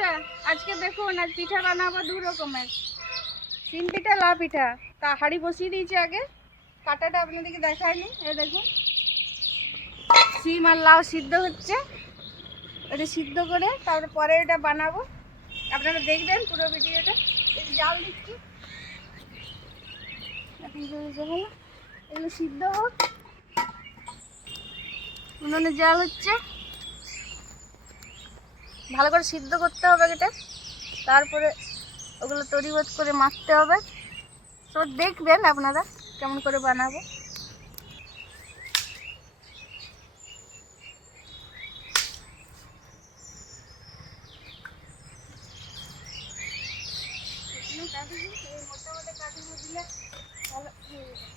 বন্ধুরা, আজকে দেখুন আজ পিঠা বানাবো দু রকমের, সিম পিঠা লাউ পিঠা। তা হাঁড়ি বসিয়ে দিয়েছি আগে, কাটাটা আপনাদেরকে দেখায়নি। এই দেখুন সিম আর লাউ সিদ্ধ হচ্ছে, এটা সিদ্ধ করে তারপরে এটা বানাবো। আপনারা দেখবেন পুরো ভিডিওটা। জাল দিচ্ছি, এগুলো সিদ্ধ হোক, উনুনে জাল হচ্ছে, ভালো করে সিদ্ধ করতে হবে এটা, তারপরে ওগুলো তরিবাদ করে মাখতে হবে। তো দেখবেন আপনারা কেমন করে বানাবো। মোটা মোটা কাঠিগুলো দিলে ভালো হয়ে যাবে।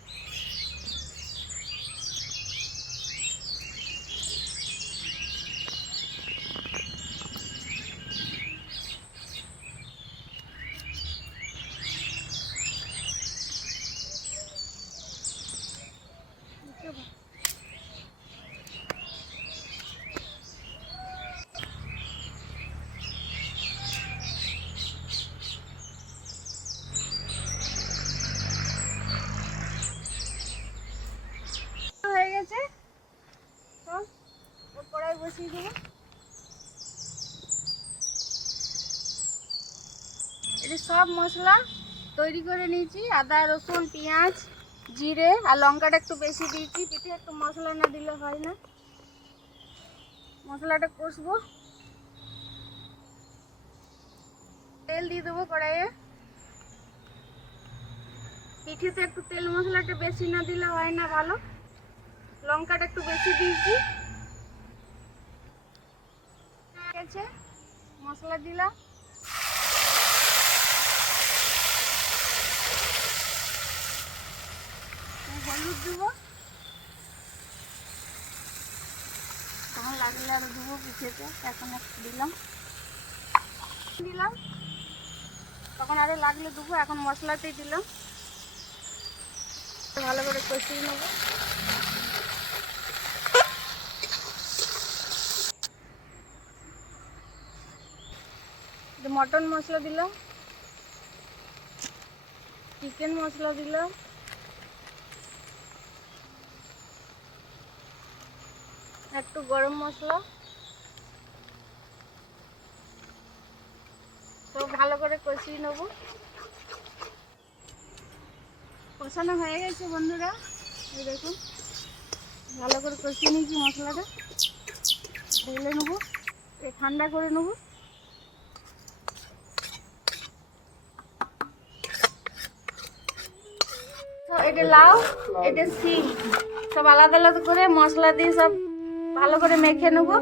হয়ে গেছে, তো কড়াই বসিয়ে দেবো। এটা সব মশলা তৈরি করে নিয়েছি, আদা রসুন পেঁয়াজ জিরে আর লঙ্কাটা একটু বেশি দিয়েছি। পিঠে একটু মশলা না দিলে হয় না। মশলাটা কষবো, তেল দিয়ে দেবো কড়াইয়ে। পিঠেতে একটু তেল মশলাটা বেশি না দিলে হয় না ভালো। লঙ্কাটা একটু বেশি দিয়েছি। ঠিক আছে, মশলা দিলাম, হলুদ দেবো, তখন লাগলে আরো দেবো পিঠেতে। এখন একটু দিলাম, তখন আরো লাগলে দেবো। এখন মশলাতেই দিলাম, ভালো করে কষিয়ে নেবো। মটন মশলা দিলাম, চিকেন মশলা দিলাম, একটু গরম মশলা, সব ভালো করে কষিয়ে নেব। কষানো হয়ে গেছে বন্ধুরা, এই দেখুন ভালো করে কষিয়ে নিয়েছি। মশলাটা ঢেলে নেবো, ঠান্ডা করে নেবো। তো এটা লাউ, এটা সিম, সব আলাদা আলাদা করে মশলা দিয়ে সব ভালো করে মেখে নেবো।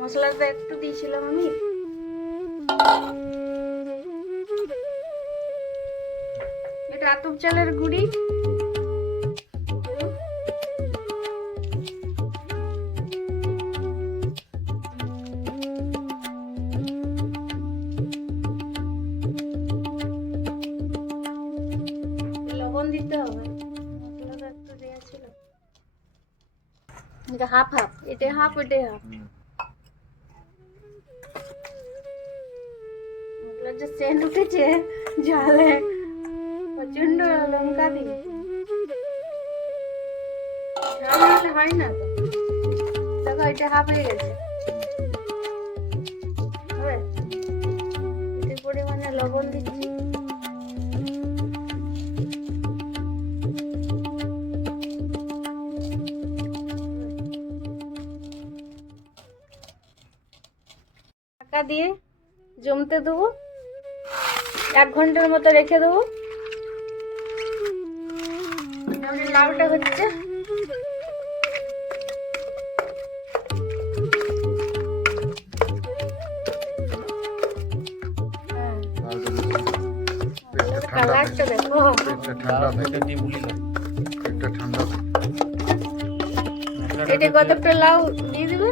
মশলাটা একটু দিয়েছিলাম আমি। এটা আতপ চালের গুঁড়ি, লবণ দিতে হবে। মশলাটা একটু দেওয়া ছিল, এটা হাফ হাফ, এটা হাফ এটা হাফ। যে সেন্ট উঠেছে জলে, প্রচন্ড লঙ্কা দিয়ে হয় না তো। দেখো এটা হাফ হয়ে গেছে, এতে পরিমাণে লবণ দিচ্ছি। ঢাকা দিয়ে জমতে দেবো, 1 ঘন্টার মতো রেখে দেবো। লাউটা হচ্ছে, কালারটা দেখো, পেটটা ঠান্ডা থাকে, পেটটা ঠান্ডা থাকে। এটা কতটা লাউ দিয়ে দিবে।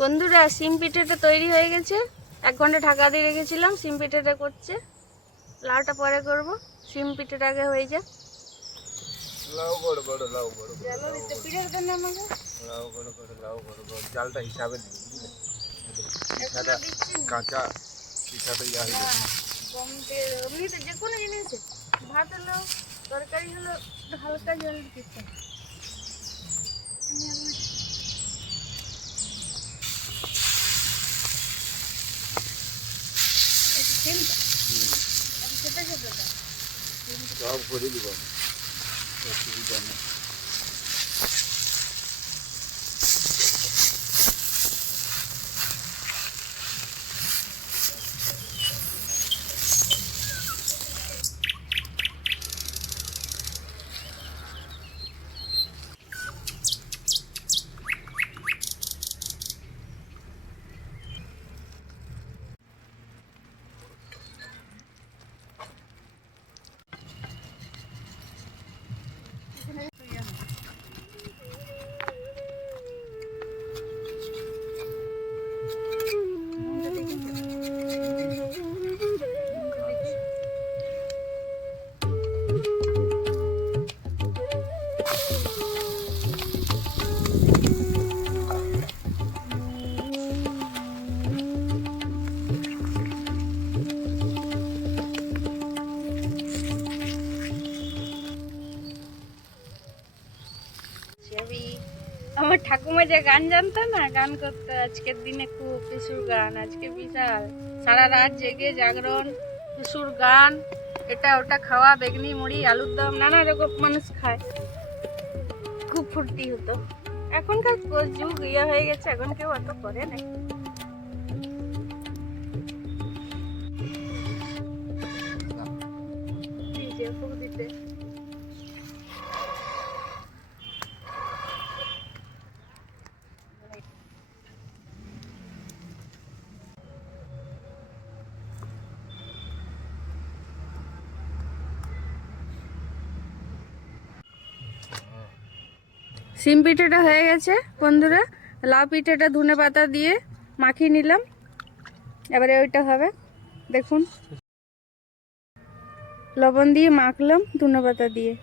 বন্ধুরা সিম পিঠেটা তৈরি হয়ে গেছে, 1 ঘন্টা ঢাকা দিয়ে রেখেছিলাম। সিম পিঠেটা করছে, লাউটা পরে করব, সিম পিঠেটা আগে হয়ে যাক। লাউ বড় বড়, লাউ বড় বড়, জালো দিতে পিঠের জন্য আমাকে লাউ বড় বড়, লাউ বড় বড়। জালটা হিসাবে দিবি, বুঝলে? এখনো দিচ্ছি না। কাঁচা পিঠাটা ইয়া হয়ে যাবে। কম দিয়ে এমনিতে যে কোনো জিনিসে ভাত হলো তরকারি হলো একটু হালকা জল দিতে। সব করে দিব, অসুবিধা নেই। আমার ঠাকুমা যে গান জানতো না, গান করতো আজকের দিনে খুব টুসুর গান, আজকে বিশাল সারা রাত জেগে জাগরণ, টুসুর গান, এটা ওটা খাওয়া, বেগনি মুড়ি আলুর দম, নানা রকম মানুষ খায়, খুব ফুর্তি হতো। এখনকার যুগ ইয়ে হয়ে গেছে, এখন কেউ অত করে না। দিতে সিম পিঠেটা হয়ে গেছে বন্ধুরা। লাউ পিঠেটা ধনে পাতা দিয়ে মাখিয়ে নিলাম, এবারে ওইটা হবে দেখুন, লবণ দিয়ে মাখলাম ধনে পাতা দিয়ে।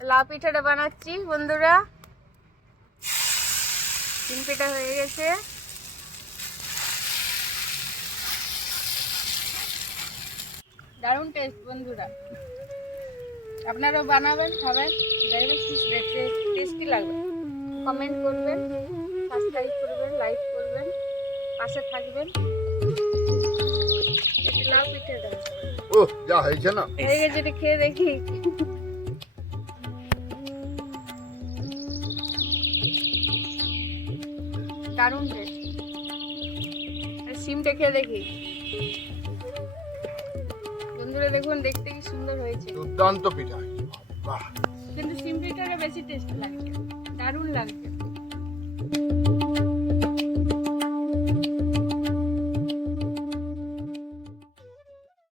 লাউ পিঠাটা বানাচ্ছি বন্ধুরা, সিম পিঠা হয়ে গেছে। দারুণ টেস্ট বন্ধুরা, আপনারাও বানাবেন, খাবেন, দেখবেন টেস্টি লাগবে। কমেন্ট করবেন, সাবস্ক্রাইব করবেন, লাইক করবেন, পাশে থাকবেন। এটা লাউ পিঠাটা ও যা হয়েছে না, হয়ে গেছে, এটা খেয়ে দেখি। দারুণ টেস্ট, সিমটা খেয়ে দেখি বন্ধুরা, দেখুন দেখতে কি সুন্দর হয়েছে, দুর্দান্ত পিঠা। বাহ, কিন্তু সিম পিঠাটা বেশি টেস্ট লাগছে, দারুণ লাগছে।